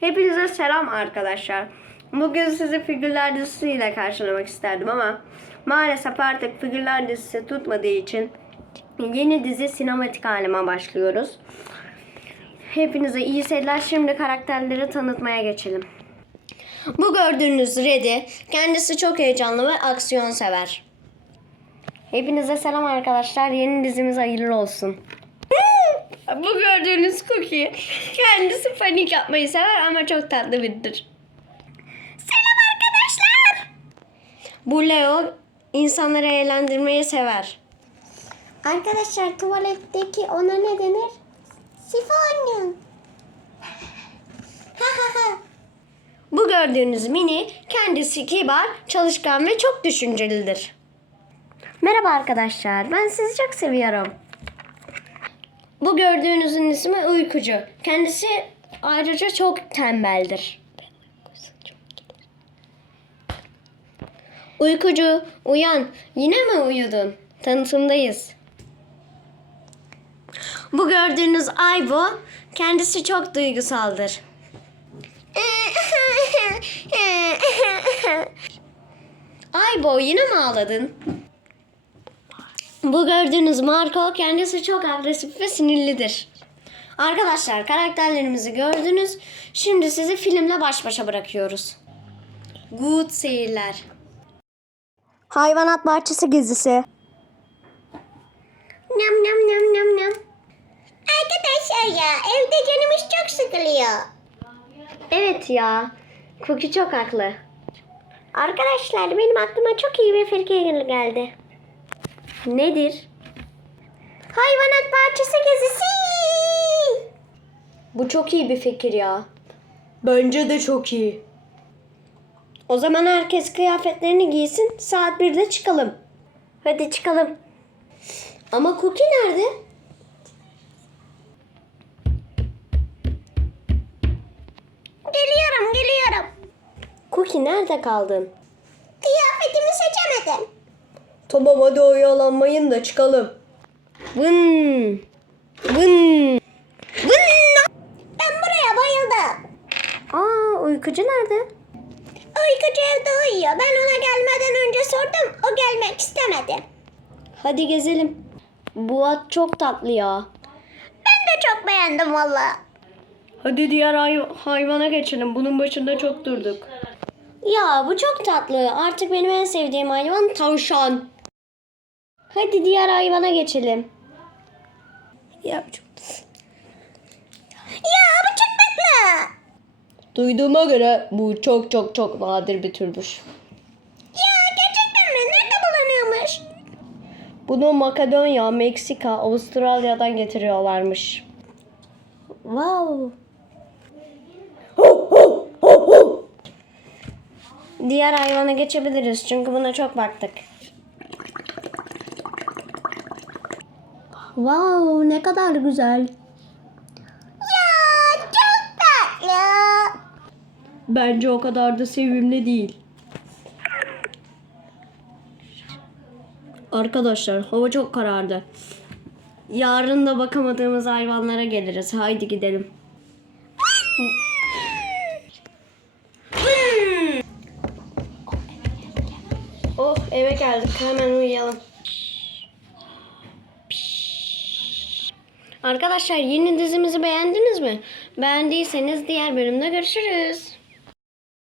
Hepinize selam arkadaşlar. Bugün sizi figürler dizisiyle karşılamak isterdim ama maalesef artık figürler dizisi tutmadığı için yeni dizi sinematik halime başlıyoruz. Hepinize iyi seyirler. Şimdi karakterleri tanıtmaya geçelim. Bu gördüğünüz Reddy kendisi çok heyecanlı ve aksiyon sever. Hepinize selam arkadaşlar. Yeni dizimiz hayırlı olsun. Bu gördüğünüz Cookie kendisi panik yapmayı sever ama çok tatlı biridir. Selam arkadaşlar. Bu Leo insanları eğlendirmeyi sever. Arkadaşlar tuvaletteki ona ne denir? Sifon. Ha ha ha. Bu gördüğünüz Mini kendisi kibar, çalışkan ve çok düşüncelidir. Merhaba arkadaşlar. Ben sizi çok seviyorum. Bu gördüğünüzün ismi Uykucu. Kendisi ayrıca çok tembeldir. Uykucu, uyan. Yine mi uyudun? Tanıtımdayız. Bu gördüğünüz Aybo, kendisi çok duygusaldır. Aybo yine mi ağladın? Bu gördüğünüz Marco kendisi çok agresif ve sinirlidir. Arkadaşlar karakterlerimizi gördünüz. Şimdi sizi filmle baş başa bırakıyoruz. Good seyirler. Hayvanat bahçesi gezisi. Nam nam nam nam nam. Arkadaşlar ya evde canımız çok sıkılıyor. Evet ya. Cookie çok haklı. Arkadaşlar benim aklıma çok iyi bir fikir geldi. Nedir? Hayvanat bahçesi gezisi. Bu çok iyi bir fikir ya. Bence de çok iyi. O zaman herkes kıyafetlerini giysin. Saat 1'de çıkalım. Hadi çıkalım. Ama Cookie nerede? Geliyorum geliyorum. Cookie nerede kaldın? Kıyafetimi seçemedim. Tamam hadi oyalanmayın da çıkalım. Vın. Vın. Vın. Ben buraya bayıldım. Aa uykucu nerede? Uykucu evde uyuyor. Ben ona gelmeden önce sordum. O gelmek istemedi. Hadi gezelim. Bu at çok tatlı ya. Ben de çok beğendim valla. Hadi diğer hay- hayvana geçelim. Bunun başında çok durduk. Ya bu çok tatlı. Artık benim en sevdiğim hayvan tavşan. Hadi diğer hayvana geçelim. Ya bu çok Ya bu çok tatlı. Duyduğuma göre bu çok çok çok nadir bir türmüş. Ya gerçekten mi? Nerede bulunuyormuş? Bunu Makedonya, Meksika, Avustralya'dan getiriyorlarmış. Wow. Diğer hayvana geçebiliriz çünkü buna çok baktık. Wow, ne kadar güzel. Ya çok tatlı. Bence o kadar da sevimli değil. Arkadaşlar hava çok karardı. Yarın da bakamadığımız hayvanlara geliriz. Haydi gidelim. oh eve geldik. Hemen uyuyalım. Arkadaşlar yeni dizimizi beğendiniz mi? Beğendiyseniz diğer bölümde görüşürüz.